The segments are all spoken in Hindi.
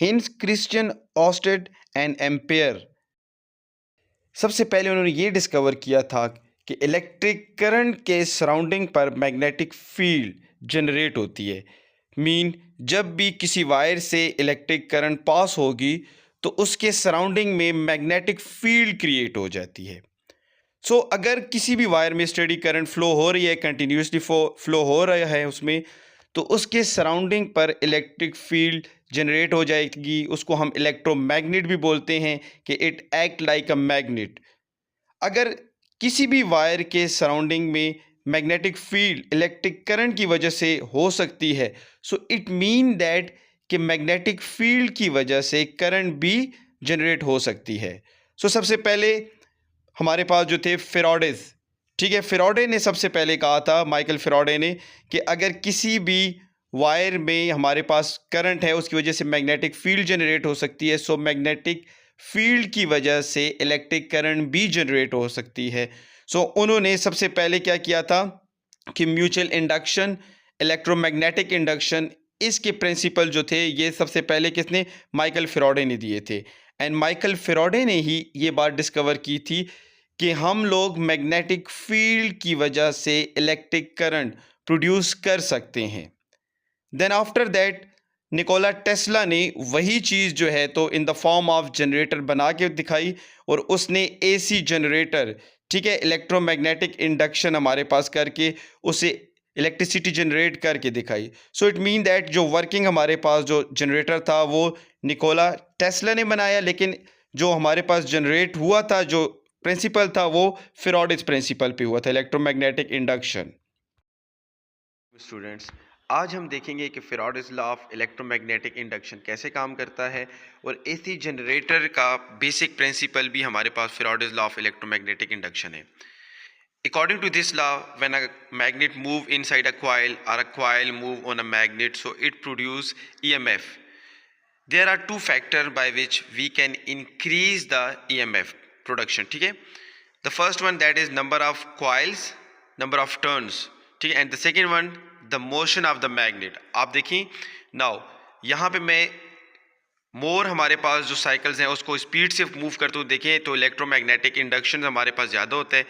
Hints Christian Oersted and ampere. सबसे पहले उन्होंने ये डिस्कवर किया था कि इलेक्ट्रिक करंट के सराउंडिंग पर मैग्नेटिक फील्ड जनरेट होती है। जब भी किसी वायर से इलेक्ट्रिक करंट पास होगी तो उसके सराउंडिंग में मैग्नेटिक फील्ड क्रिएट हो जाती है। अगर किसी भी वायर में स्टेडी करंट फ्लो हो रही है, कंटिन्यूसली फ्लो हो रहा है उसमें, तो उसके सराउंडिंग पर इलेक्ट्रिक फील्ड जनरेट हो जाएगी। उसको हम इलेक्ट्रोमैग्नेट भी बोलते हैं कि it act like a magnet. अगर किसी भी वायर के सराउंडिंग में मैग्नेटिक फील्ड इलेक्ट्रिक करंट की वजह से हो सकती है, सो इट मीन दैट कि मैग्नेटिक फील्ड की वजह से करंट भी जनरेट हो सकती है। सबसे पहले हमारे पास जो थे फेराडेज, ठीक है, फेराडे ने सबसे पहले कहा था, माइकल फेराडे ने, कि अगर किसी भी वायर में हमारे पास करंट है उसकी वजह से मैग्नेटिक फील्ड जनरेट हो सकती है, मैग्नेटिक फील्ड की वजह से इलेक्ट्रिक करंट भी जनरेट हो सकती है। उन्होंने सबसे पहले क्या किया था कि म्यूचुअल इंडक्शन, इलेक्ट्रोमैग्नेटिक इंडक्शन, इसके प्रिंसिपल जो थे ये सबसे पहले किसने, माइकल फेराडे ने दिए थे। एंड माइकल फेराडे ने ही ये बात डिस्कवर की थी कि हम लोग मैग्नेटिक फील्ड की वजह से इलेक्ट्रिक करंट प्रोड्यूस कर सकते हैं। Then after that Nikola Tesla ने वही चीज़ जो है तो in the form of generator बना के दिखाई, और उसने एसी जनरेटर, ठीक है, इलेक्ट्रोमैग्नेटिक इंडक्शन हमारे पास करके उसे इलेक्ट्रिसिटी जनरेट करके दिखाई। इट मीन दैट जो वर्किंग हमारे पास जो जनरेटर था वो निकोला टेस्ला ने बनाया, लेकिन जो हमारे पास जनरेट हुआ था, जो प्रिंसिपल था, वो फेराडेज प्रिंसिपल पे हुआ था, इलेक्ट्रोमैग्नेटिक इंडक्शन। स्टूडेंट्स, आज हम देखेंगे कि Faraday's law of electromagnetic induction कैसे काम करता है, और एसी जनरेटर का बेसिक प्रिंसिपल भी हमारे पास Faraday's law of electromagnetic induction है। According to this law, when a magnet move inside a coil or a coil move on a magnet, so it produce EMF. There are two factors by which we can increase the EMF production, ठीक है। The first one, that is number of coils, number of turns, ठीक है, and the second one, the motion of the magnet. आप देखिए now, यहाँ पे मैं मोर हमारे पास जो साइकिल्स हैं उसको स्पीड से मूव करते हुए देखें तो इलेक्ट्रोमैग्नेटिक इंडक्शन हमारे पास ज़्यादा होता है,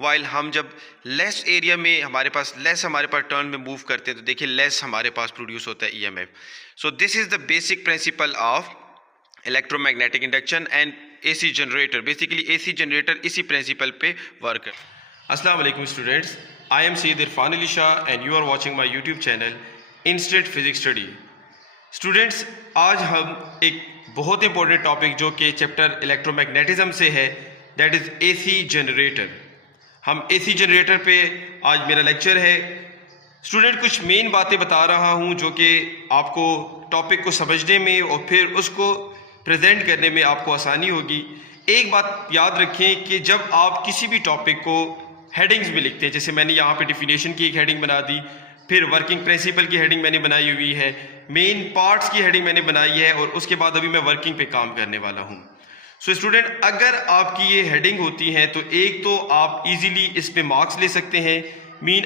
वाइल हम जब लेस एरिया में हमारे पास टर्न में मूव करते हैं तो देखिए लेस हमारे पास प्रोड्यूस होता है EMF. So this is the basic principle of electromagnetic induction and AC generator. Basically AC generator इसी प्रिंसिपल पे वर्क है। अस्सलाम वालेकुम students, I am Syed Irfan Ali Shah and you are watching my YouTube channel instant physics study. Students, आज हम एक बहुत इंपॉर्टेंट टॉपिक जो कि चैप्टर इलेक्ट्रोमैग्नेटिज्म से है, दैट इज़ एसी जनरेटर। हम एसी जनरेटर पे आज मेरा लेक्चर है। स्टूडेंट, कुछ मेन बातें बता रहा हूँ जो कि आपको टॉपिक को समझने में और फिर उसको प्रेजेंट करने में आपको आसानी होगी। एक बात याद रखें कि जब आप किसी भी टॉपिक को हेडिंग्स में लिखते हैं, जैसे मैंने यहाँ पे डिफिनेशन की एक हेडिंग बना दी, फिर वर्किंग प्रिंसिपल की हेडिंग मैंने बनाई हुई है, मेन पार्ट्स की हेडिंग मैंने बनाई है, और उसके बाद अभी मैं वर्किंग पे काम करने वाला हूँ। स्टूडेंट, अगर आपकी ये हेडिंग होती है तो एक तो आप इजीली इस पे मार्क्स ले सकते हैं,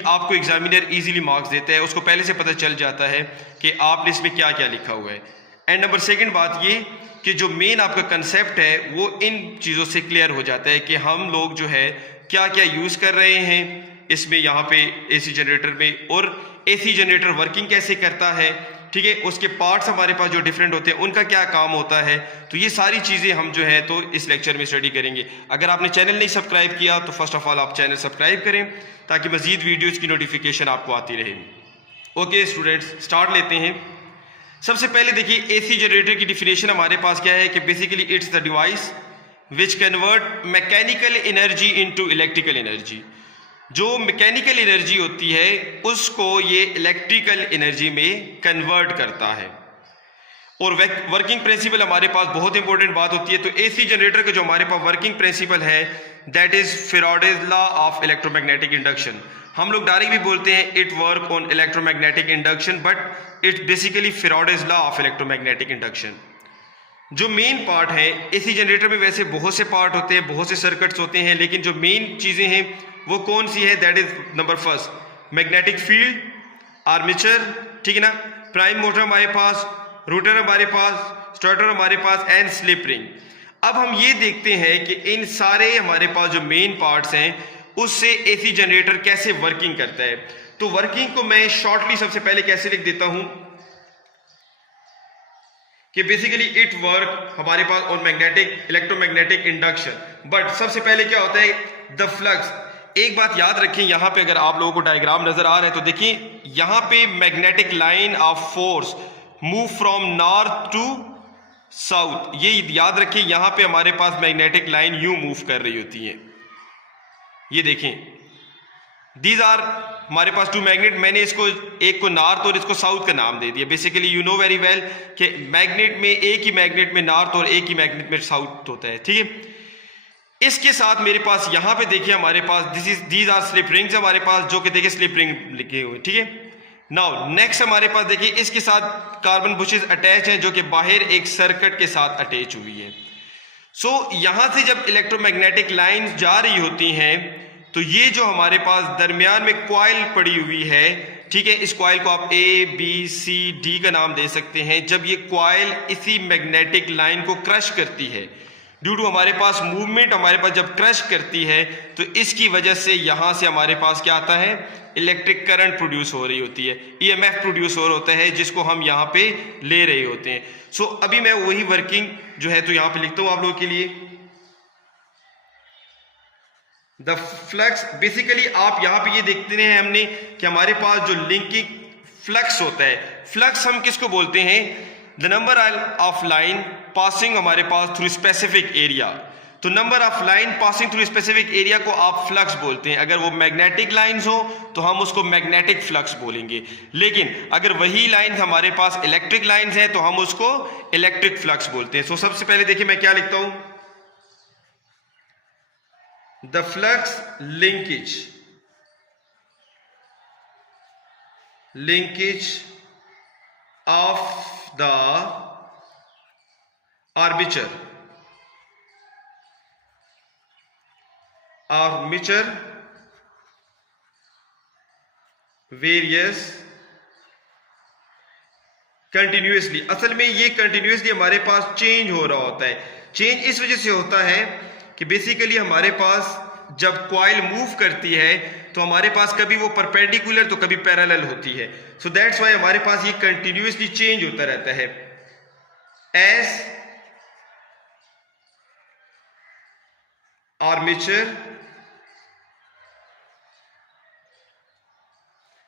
आपको एग्जामिनर इजीली मार्क्स देता है, उसको पहले से पता चल जाता है कि आपने इसमें क्या क्या लिखा हुआ है। एंड नंबर सेकंड बात ये कि जो मेन आपका कंसेप्ट है वो इन चीज़ों से क्लियर हो जाता है कि हम लोग जो है क्या क्या यूज़ कर रहे हैं इसमें, यहाँ पे एसी जनरेटर में, और एसी जनरेटर वर्किंग कैसे करता है, ठीक है, उसके पार्ट्स हमारे पास जो डिफरेंट होते हैं उनका क्या काम होता है। तो ये सारी चीज़ें हम जो है तो इस लेक्चर में स्टडी करेंगे। अगर आपने चैनल नहीं सब्सक्राइब किया तो फर्स्ट ऑफ ऑल आप चैनल सब्सक्राइब करें ताकि मजीद वीडियोज़ की नोटिफिकेशन आपको आती रहे। ओके स्टूडेंट्स, स्टार्ट लेते हैं। सबसे पहले देखिए एसी जनरेटर की डिफिनेशन हमारे पास क्या है कि basically it's the device which convert mechanical energy into electrical energy. जो मैकेनिकल एनर्जी होती है उसको ये इलेक्ट्रिकल एनर्जी में कन्वर्ट करता है। और वर्किंग प्रिंसिपल हमारे पास बहुत इंपॉर्टेंट बात होती है। तो एसी जनरेटर का जो हमारे पास वर्किंग प्रिंसिपल है that is Faraday's law of electromagnetic induction. हम लोग डायरेक्ट भी बोलते हैं it work on electromagnetic induction, but it's basically Faraday's law of electromagnetic induction. जो मेन पार्ट है एसी जनरेटर में, वैसे बहुत से पार्ट होते हैं, बहुत से सर्किट्स होते हैं, लेकिन जो मेन चीज़ें हैं वो कौन सी है, that is number first magnetic field, armature, ठीक है ना, प्राइम मोटर हमारे पास, रोटर हमारे पास, स्टार्टर हमारे पास एंड स्लिप रिंग। अब हम ये देखते हैं कि इन सारे हमारे पास जो मेन पार्ट्स हैं उससे एसी जनरेटर कैसे वर्किंग करता है। तो वर्किंग को मैं शॉर्टली सबसे पहले कैसे लिख देता हूं कि बेसिकली इट वर्क हमारे pass on magnetic electromagnetic induction. But सबसे पहले क्या होता है, द फ्लक्स। एक बात याद रखें, यहां पे अगर आप लोगों को डायग्राम नजर आ रहा है तो देखिए यहां पे magnetic line of force move from north to south. ये याद रखें, यहां पे हमारे पास मैग्नेटिक लाइन यूं मूव कर रही होती है। ये देखें, दीज आर हमारे पास टू मैग्नेट। मैंने इसको एक को नॉर्थ और इसको साउथ का नाम दे दिया। Basically you know very well कि मैग्नेट में एक ही मैग्नेट में नॉर्थ और एक ही मैग्नेट में साउथ होता है, ठीक है। इसके साथ मेरे पास यहां पे देखिए हमारे पास दीज आर स्लिप रिंग्स हमारे पास, जो कि देखिए स्लिप रिंग लिखे हुए, ठीक है। नाउ नेक्स्ट हमारे पास देखिए इसके साथ कार्बन बुशेस अटैच हैं जो कि बाहर एक सर्किट के साथ अटैच हुई है। सो यहां से जब इलेक्ट्रोमैग्नेटिक लाइंस जा रही होती हैं तो ये जो हमारे पास दरमियान में कॉइल पड़ी हुई है, ठीक है, इस कॉइल को आप ए बी सी डी का नाम दे सकते हैं। जब ये कॉइल इसी मैग्नेटिक लाइन को क्रश करती है, ड्यू टू हमारे पास मूवमेंट हमारे पास जब क्रश करती है तो इसकी वजह से यहां से हमारे पास क्या आता है, इलेक्ट्रिक करंट प्रोड्यूस हो रही होती है, ईएमएफ प्रोड्यूस हो रहा होता है, जिसको हम यहां पे ले रहे होते हैं। सो अभी मैं वही वर्किंग जो है तो यहां पे लिखता हूं आप लोगों के लिए। द फ्लक्स, बेसिकली आप यहां पे ये देखते हैं हमने कि हमारे पास जो लिंकिंग फ्लक्स होता है, फ्लक्स हम किसको बोलते हैं, the number of line passing हमारे पास थ्रू स्पेसिफिक एरिया। तो number of line passing through specific area को आप फ्लक्स बोलते हैं। अगर वो मैग्नेटिक लाइंस हो तो हम उसको मैग्नेटिक फ्लक्स बोलेंगे, लेकिन अगर वही लाइन हमारे पास इलेक्ट्रिक लाइंस हैं तो हम उसको इलेक्ट्रिक फ्लक्स बोलते हैं। सो सबसे पहले देखिए मैं क्या लिखता हूं, the flux linkage of the armature various continuously. असल में ये कंटिन्यूसली हमारे पास चेंज हो रहा होता है। चेंज इस वजह से होता है कि बेसिकली हमारे पास जब कॉइल मूव करती है तो हमारे पास कभी वो परपेंडिकुलर तो कभी पैरेलल होती है। सो दैट्स वाई हमारे पास ये कंटिन्यूसली चेंज होता रहता है। एज आर्मेचर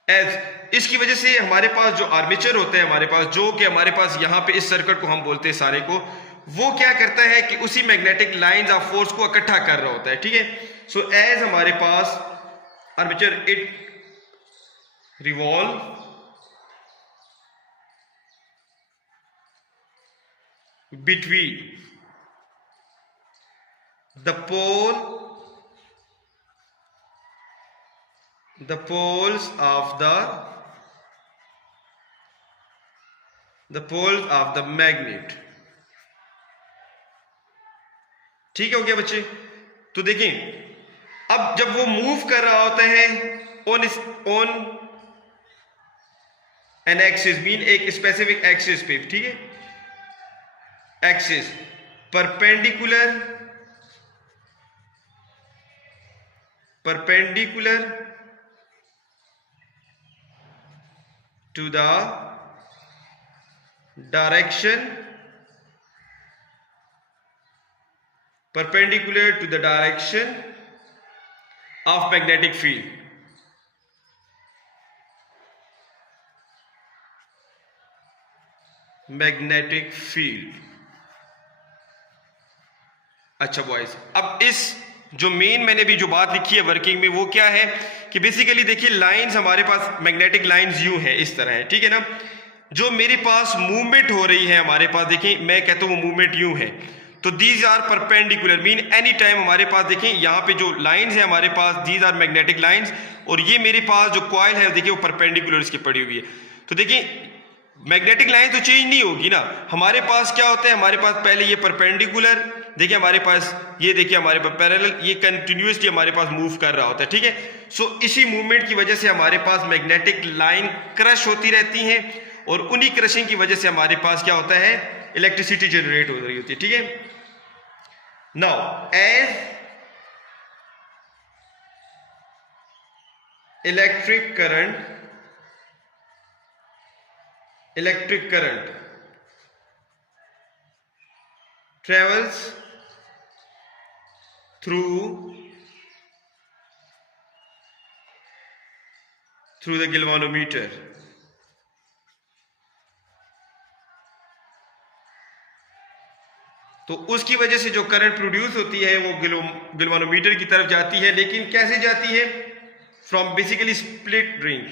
एज, इसकी वजह से हमारे पास जो आर्मेचर होता है हमारे पास, जो कि हमारे पास यहां पे इस सर्किट को हम बोलते हैं सारे को, वो क्या करता है कि उसी मैग्नेटिक लाइंस ऑफ फोर्स को इकट्ठा कर रहा होता है, ठीक है। सो एज हमारे पास armature it revolve between the poles of the magnet। ठीक है, हो गया बच्चे। तो देखें अब जब वो मूव कर रहा होता है ऑन एन एक्सिस, मीन एक स्पेसिफिक एक्सिस पे, ठीक है, axis perpendicular to the direction of magnetic field। Magnetic field. अच्छा बॉयज, अब इस जो मेन मैंने भी जो बात लिखी है वर्किंग में वो क्या है कि बेसिकली देखिए लाइंस हमारे पास मैग्नेटिक लाइंस यूं है, इस तरह है, ठीक है ना। जो मेरे पास मूवमेंट हो रही है हमारे पास, देखिए मैं कहता हूं वो मूवमेंट यूं है, तो these are perpendicular, mean any time हमारे पास देखिए यहाँ पे जो लाइंस है हमारे पास, दीज आर मैग्नेटिक लाइंस, और ये मेरे पास जो कॉइल है देखिए वो परपेंडिकुलर इसकी पड़ी हुई है। तो देखिए मैग्नेटिक लाइन तो चेंज नहीं होगी ना, हमारे पास क्या होता है, हमारे पास पहले ये परपेंडिकुलर, देखिए हमारे पास ये देखिए हमारे पास पैरेलल, ये कंटिन्यूसली हमारे पास मूव कर रहा होता है, ठीक है। सो इसी मूवमेंट की वजह से हमारे पास मैग्नेटिक लाइन क्रश होती रहती हैं और उन्हीं क्रशिंग की वजह से हमारे पास क्या होता है, इलेक्ट्रिसिटी जनरेट हो रही होती है, ठीक है। Now as electric current travels through the galvanometer, तो उसकी वजह से जो करंट प्रोड्यूस होती है वो गैल्वेनोमीटर की तरफ जाती है। लेकिन कैसे जाती है? From basically split ring,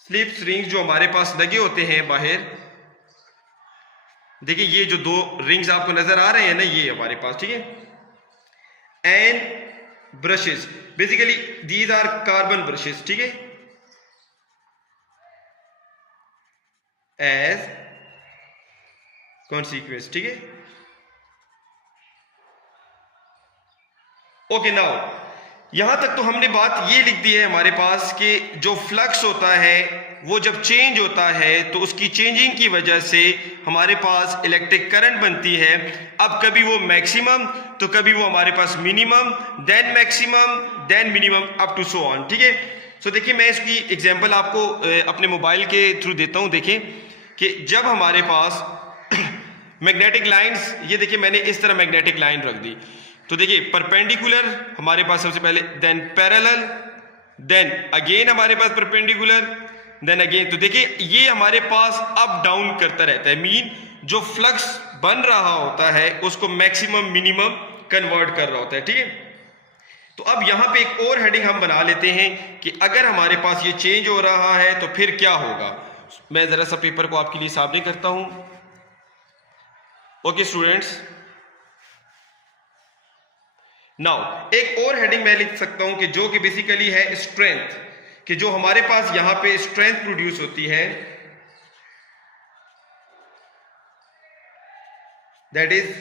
slip ring जो हमारे पास लगे होते हैं बाहर। देखिए ये जो दो रिंग्स आपको नजर आ रहे हैं ना, ये हमारे पास, ठीक है। And brushes, basically these are carbon brushes, ठीक है। एज कॉन्सिक्वेंस, ठीक है। ओके, नाउ यहां तक तो हमने बात ये लिख दी है हमारे पास कि जो फ्लक्स होता है वो जब चेंज होता है तो उसकी चेंजिंग की वजह से हमारे पास इलेक्ट्रिक करंट बनती है। अब कभी वो मैक्सिमम तो कभी वो हमारे पास minimum, then maximum, then minimum, up to so on, ठीक है। सो देखिए मैं इसकी एग्जांपल आपको अपने मोबाइल के थ्रू देता हूं। देखिए कि जब हमारे पास मैग्नेटिक लाइंस, ये देखिए मैंने इस तरह मैग्नेटिक लाइन रख दी, तो देखिए परपेंडिकुलर हमारे पास सबसे पहले, देन पैरेलल, देन अगेन हमारे पास परपेंडिकुलर, देन अगेन। तो देखिए ये हमारे पास अप डाउन करता रहता है, मीन जो फ्लक्स बन रहा होता है उसको मैक्सिमम मिनिमम कन्वर्ट कर रहा होता है, ठीक है। तो अब यहां पे एक और हेडिंग हम बना लेते हैं कि अगर हमारे पास ये चेंज हो रहा है तो फिर क्या होगा। मैं जरा सा पेपर को आपके लिए सामने करता हूं। ओके स्टूडेंट्स, नाउ एक और हेडिंग मैं लिख सकता हूं कि जो कि बेसिकली है स्ट्रेंथ, कि जो हमारे पास यहां पे स्ट्रेंथ प्रोड्यूस होती है, that is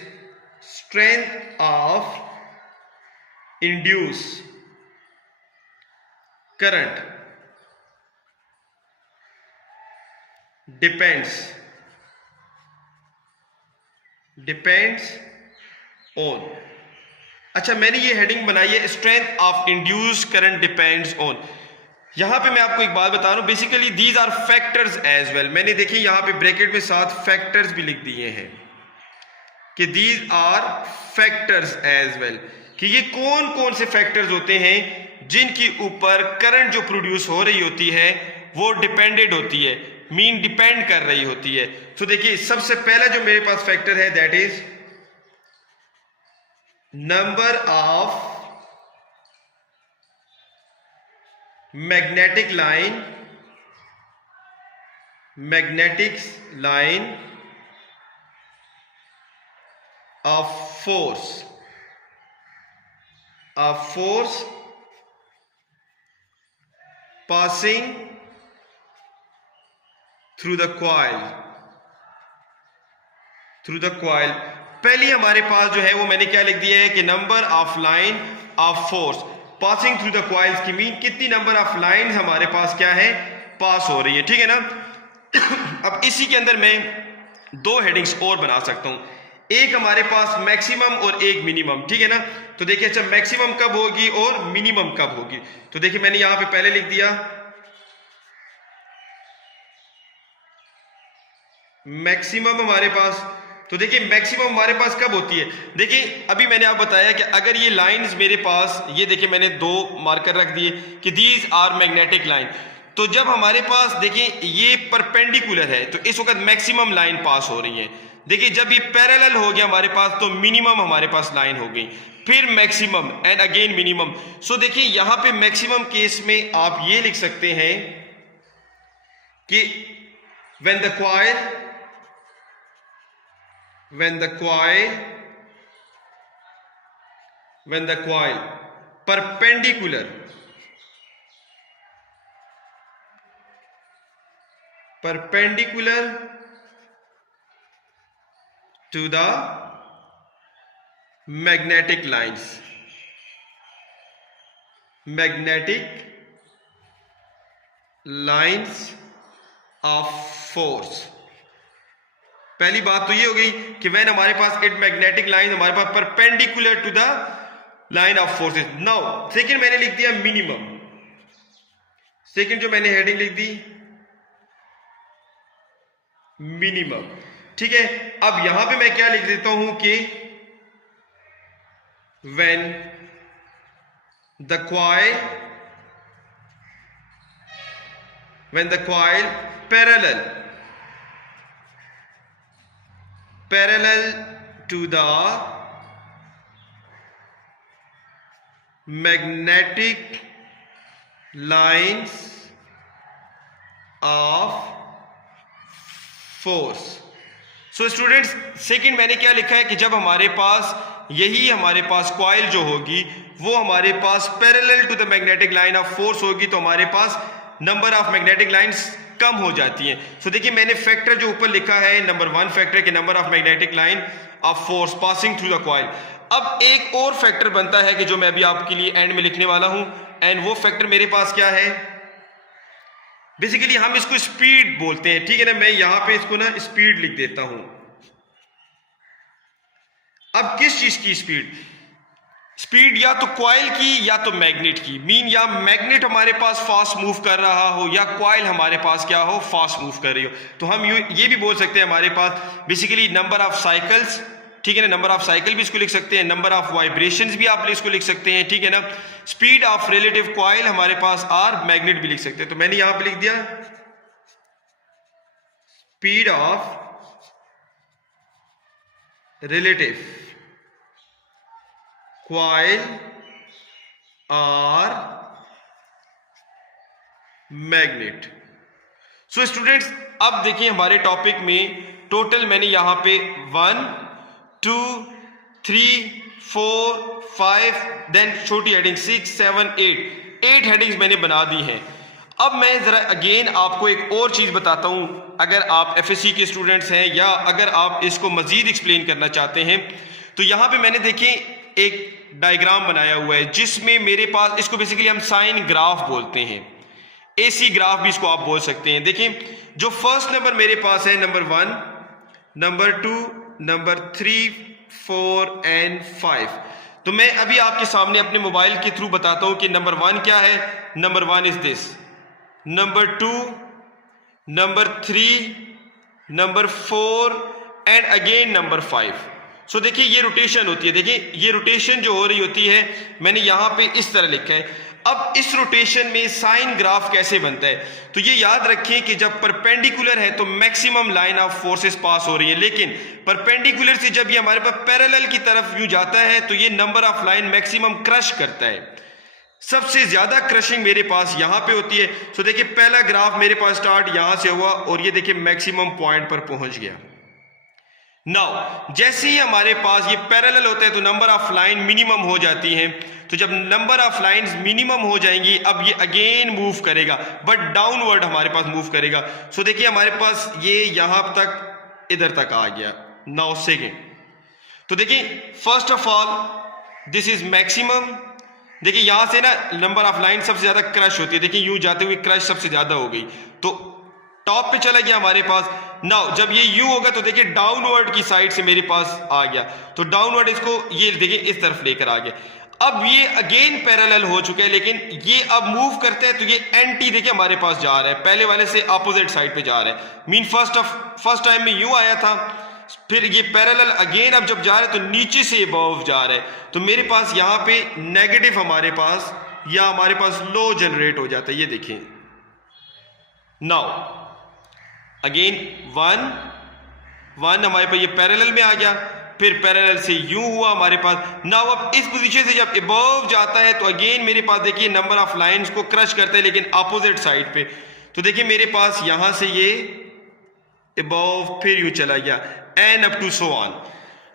strength of induce current depends on. अच्छा, मैंने ये हेडिंग बनाई है strength of induce current depends on. यहां पे मैं आपको एक बात बता रहा हूं, basically these are factors as well. मैंने देखिए यहां पे ब्रैकेट में साथ फैक्टर्स भी लिख दिए हैं कि these are factors as well, कि ये कौन कौन से फैक्टर्स होते हैं जिनके ऊपर करंट जो प्रोड्यूस हो रही होती है वो डिपेंडेड होती है, मीन डिपेंड कर रही होती है। तो देखिए सबसे पहला जो मेरे पास फैक्टर है that is number of magnetic line of force passing through the coil। पहली हमारे पास जो है वो मैंने क्या लिख दिया है कि number of line of force passing through the coils की मीन कितनी नंबर ऑफ लाइंस हमारे पास क्या है, पास हो रही है, ठीक है ना। अब इसी के अंदर मैं दो हेडिंग्स और बना सकता हूं, एक हमारे पास मैक्सिमम और एक मिनिमम, ठीक है ना। तो देखिए अच्छा मैक्सिमम कब होगी और मिनिमम कब होगी। तो देखिए मैंने यहां पे पहले लिख दिया मैक्सिमम हमारे पास। तो देखिए मैक्सिमम हमारे पास कब होती है, देखिए अभी मैंने आपको बताया कि अगर ये लाइंस मेरे पास, ये देखिए मैंने दो मार्कर रख दिए कि दीज आर मैग्नेटिक लाइन। तो जब हमारे पास देखिए ये परपेंडिकुलर है तो इस वक्त मैक्सिमम लाइन पास हो रही है। देखिए जब ये पैरेलल हो गया हमारे पास तो मिनिमम हमारे पास लाइन हो गई, फिर मैक्सिमम एंड अगेन मिनिमम। सो देखिए यहां पे मैक्सिमम केस में आप ये लिख सकते हैं कि when the coil perpendicular to the magnetic lines of force, पहली बात तो ये हो गई कि व्हेन हमारे पास इट मैग्नेटिक लाइन हमारे पास perpendicular to the line of forces. Now second मैंने लिख दिया मिनिमम, सेकंड जो मैंने हेडिंग लिख दी मिनिमम, ठीक है। अब यहां पे मैं क्या लिख देता हूं कि when the coil parallel to the magnetic lines of force। So students second मैंने क्या लिखा है कि जब हमारे पास यही हमारे पास कॉइल जो होगी वो हमारे पास parallel to the magnetic line of force होगी तो हमारे पास नंबर ऑफ मैग्नेटिक लाइंस कम हो जाती हैं। सो देखिए मैंने फैक्टर जो ऊपर लिखा है नंबर 1 फैक्टर के number of magnetic line of force passing through the coil. अब एक और फैक्टर बनता है कि जो मैं अभी आपके लिए एंड में लिखने वाला हूं, एंड वो फैक्टर मेरे पास क्या है, बेसिकली हम इसको स्पीड बोलते हैं, ठीक है ना। मैं यहां पे इसको ना स्पीड लिख देता हूं। अब किस चीज की स्पीड, स्पीड या तो कॉइल की या तो मैग्नेट की, मीन या मैग्नेट हमारे पास फास्ट मूव कर रहा हो या कॉइल हमारे पास क्या हो फास्ट मूव कर रही हो। तो हम ये भी बोल सकते हैं हमारे पास बेसिकली नंबर ऑफ साइकिल्स, ठीक है ना, नंबर ऑफ साइकिल भी इसको लिख सकते हैं, नंबर ऑफ वाइब्रेशंस भी आप इसको लिख सकते हैं, ठीक है ना। स्पीड ऑफ रिलेटिव कॉइल हमारे पास और मैग्नेट भी लिख सकते हैं। तो मैंने यहां पे लिख दिया स्पीड ऑफ रिलेटिव कॉइल और मैग्नेट। सो स्टूडेंट्स अब देखिए हमारे टॉपिक में टोटल मैंने यहां पे 1 2 3 4 5 देन छोटी हेडिंग 6 7 8 हेडिंग्स मैंने बना दी हैं। अब मैं जरा अगेन आपको एक और चीज बताता हूं, अगर आप एफएससी के स्टूडेंट्स हैं या अगर आप इसको मजीद एक्सप्लेन करना चाहते हैं तो यहां पे मैंने देखिए एक डायग्राम बनाया हुआ है जिसमें मेरे पास इसको बेसिकली हम साइन ग्राफ बोलते हैं, एसी ग्राफ भी इसको आप बोल सकते हैं। देखिए जो फर्स्ट नंबर मेरे पास है नंबर 1 नंबर 2 नंबर 3 4 एंड 5, तो मैं अभी आपके सामने अपने मोबाइल के थ्रू बताता हूं कि नंबर 1 क्या है। Number 1 is this, number 2 number 3 number 4 and again number 5। सो देखिए ये रोटेशन होती है, देखिए ये रोटेशन जो हो रही होती है मैंने यहां पे इस तरह लिखा है। अब इस रोटेशन में साइन ग्राफ कैसे बनता है, तो ये याद रखें कि जब परपेंडिकुलर है तो मैक्सिमम लाइन ऑफ फोर्सेस पास हो रही है, लेकिन परपेंडिकुलर से जब ये हमारे पास पैरेलल की तरफ यूं जाता है तो ये number of line maximum crush करता है। सबसे ज्यादा क्रशिंग मेरे पास यहां पे होती है। सो देखिए पहला ग्राफ मेरे पास स्टार्ट यहां से हुआ और ये देखिए मैक्सिमम पॉइंट पर पहुंच गया। नाउ जैसे ही हमारे पास ये पैरेलल होता है तो नंबर ऑफ लाइन मिनिमम हो जाती हैं। तो जब नंबर ऑफ लाइंस मिनिमम हो जाएंगी अब ये अगेन मूव करेगा बट डाउनवर्ड हमारे पास मूव करेगा। सो देखिए हमारे पास ये यहां तक इधर तक आ गया। नाउ सेकेंड, तो देखिए first of all this is maximum. देखिए यहां से ना नंबर ऑफ लाइन सबसे ज्यादा क्रश होती है, देखिए यूं जाते हुए क्रश सबसे ज्यादा हो गई तो टॉप पे चला गया हमारे पास। नाउ जब ये यू होगा तो देखिए डाउनवर्ड की साइड से मेरे पास आ गया, तो डाउनवर्ड इसको ये देखिए इस तरफ लेकर आ गया। अब ये अगेन पैरेलल हो चुका है लेकिन ये अब मूव करते हैं तो ये एंटी देखिए हमारे पास जा रहा है, पहले वाले से अपोजिट साइड पे जा रहा है। मीन फर्स्ट टाइम में यू आया था, फिर ये पैरेलल अगेन अब जब जा रहा है तो नीचे से अबव जा रहा है। तो मेरे पास यहां पे नेगेटिव हमारे पास या हमारे पास लो जनरेट हो जाता है, ये देखिए। नाउ अगेन 1 हमारे पास ये पैरेलल में आ गया, फिर पैरेलल से यूं हुआ हमारे पास। नाउ अब इस पोजीशन से जब अबव जाता है तो अगेन मेरे पास देखिए नंबर ऑफ लाइंस को क्रश करता है लेकिन अपोजिट साइड पे। तो देखिए मेरे पास यहां से ये अबव फिर यूं चला गया and up to so on.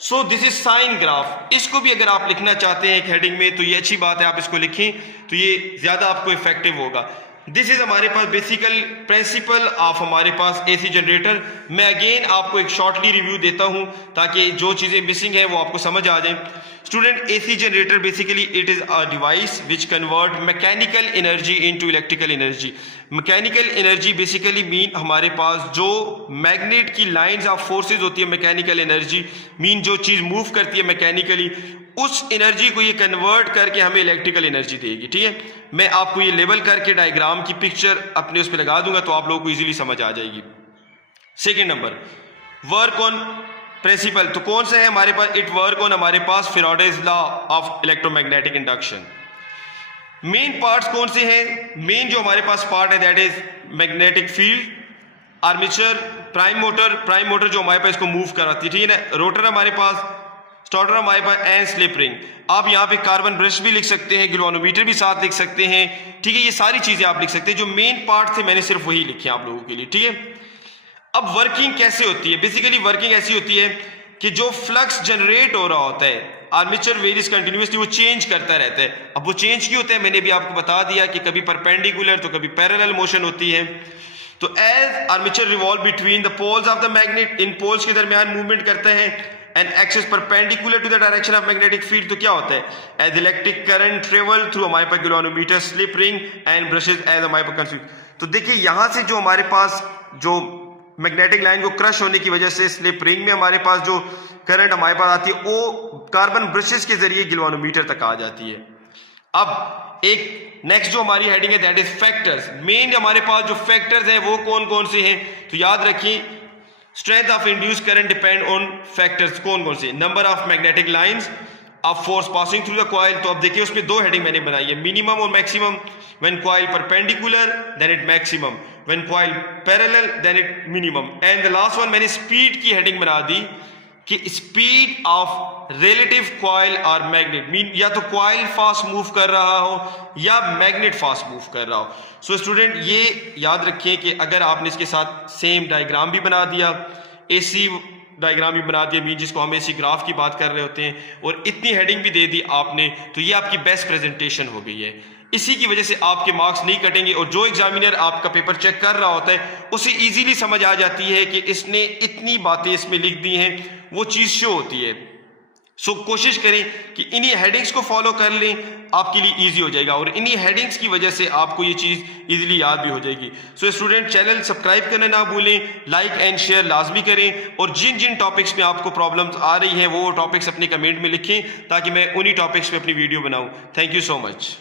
So this is sine graph. इसको भी अगर आप लिखना चाहते हैं एक हेडिंग में तो ये अच्छी बात है, आप इसको लिखें तो ये ज्यादा आपको इफेक्टिव होगा। दिस इज हमारे पास बेसिकल प्रिंसिपल ऑफ हमारे पास एसी जनरेटर। मैं अगेन आपको एक शॉर्टली रिव्यू देता हूं ताकि जो चीज़ें मिसिंग है वो आपको समझ आ जाए। Student, AC generator basically it is a device which convert mechanical energy into electrical energy. Mechanical energy basically mean हमारे पास जो मैग्नेट की लाइंस ऑफ फोर्सेज होती है, मैकेनिकल एनर्जी मीन जो चीज़ मूव करती है मैकेनिकली, उस एनर्जी को ये कन्वर्ट करके हमें इलेक्ट्रिकल एनर्जी देगी। ठीक है, मैं आपको ये लेबल करके डायग्राम की पिक्चर अपने उस पर लगा दूंगा तो आप लोगों को इजीली समझ आ जाएगी। Second number, work on principle. तो कौन सा है हमारे पास? इट वर्क ऑन हमारे पास Faraday's law of electromagnetic induction. Main parts कौन से हैं? मेन जो हमारे पास पार्ट है that is magnetic field, armature, prime motor जो हमारे पास इसको मूव कराती है। ठीक है ना, रोटर हमारे पास, स्टार्टर हमारे पास एंड स्लिप रिंग। आप यहाँ पे कार्बन ब्रश भी लिख सकते हैं, गैल्वेनोमीटर भी साथ लिख सकते हैं। ठीक है, ये सारी चीजें आप लिख सकते हैं। जो मेन पार्ट थे मैंने सिर्फ वही लिखे आप लोगों के लिए। ठीक है, अब वर्किंग कैसे होती है? बेसिकली वर्किंग ऐसी होती है कि जो फ्लक्स जनरेट हो रहा होता है आर्मेचर वेरियस कंटिन्यूसली, वो चेंज करता रहता है। अब वो चेंज क्यों होता है मैंने भी आपको बता दिया कि कभी परपेंडिकुलर तो कभी पैरेलल मोशन होती है। तो as armature revolve between the poles of the magnet, इन पोल्स के दरमियान मूवमेंट करता है, and axis perpendicular to the direction of magnetic field. तो क्या होता है? As electric current travel through हमारे पास galvanometer, slip ring and brushes as हमारे पास कंफ्यूज। तो देखिए यहां से जो हमारे पास जो मैग्नेटिक लाइन को क्रश होने की वजह से स्लिप रिंग में हमारे पास जो करंट हमारे पास आती है वो कार्बन ब्रशेस के जरिए गैल्वेनोमीटर तक आ जाती है। अब एक नेक्स्ट जो हमारी हेडिंग है दैट इज फैक्टर्स। मेन हमारे पास जो फैक्टर्स हैं वो कौन कौन से हैं? तो याद रखिए, strength of induce current depend on factors. कौन कौन से? Number of magnetic lines, of force passing through the coil. तो अब देखिए उसमें दो हेडिंग मैंने बनाई है, मिनिमम और maximum. When coil perpendicular then it maximum, when coil parallel then it minimum. And the last one मैंने स्पीड की हेडिंग बना दी कि स्पीड ऑफ रिलेटिव कॉइल और मैग्नेट, मीन या तो कॉइल फास्ट मूव कर रहा हो या मैग्नेट फास्ट मूव कर रहा हो। सो स्टूडेंट, ये याद रखें कि अगर आपने इसके साथ सेम डायग्राम भी बना दिया, एसी डायग्राम भी बना दिया, मीन जिसको हम एसी ग्राफ की बात कर रहे होते हैं, और इतनी हेडिंग भी दे दी आपने, तो ये आपकी बेस्ट प्रेजेंटेशन हो गई है। इसी की वजह से आपके मार्क्स नहीं कटेंगे और जो एग्जामिनर आपका पेपर चेक कर रहा होता है उसे इजीली समझ आ जाती है कि इसने इतनी बातें इसमें लिख दी हैं, वो चीज़ शो होती है। सो कोशिश करें कि इन्हीं हेडिंग्स को फॉलो कर लें, आपके लिए इजी हो जाएगा और इन्हीं हेडिंग्स की वजह से आपको ये चीज़ इजीली याद भी हो जाएगी। सो स्टूडेंट, चैनल सब्सक्राइब करना ना भूलें, लाइक एंड शेयर लाजमी करें, और जिन जिन टॉपिक्स में आपको प्रॉब्लम्स आ रही हैं वो टॉपिक्स अपने कमेंट में लिखें ताकि मैं उन्हीं टॉपिक्स पे अपनी वीडियो बनाऊं। Thank you so much.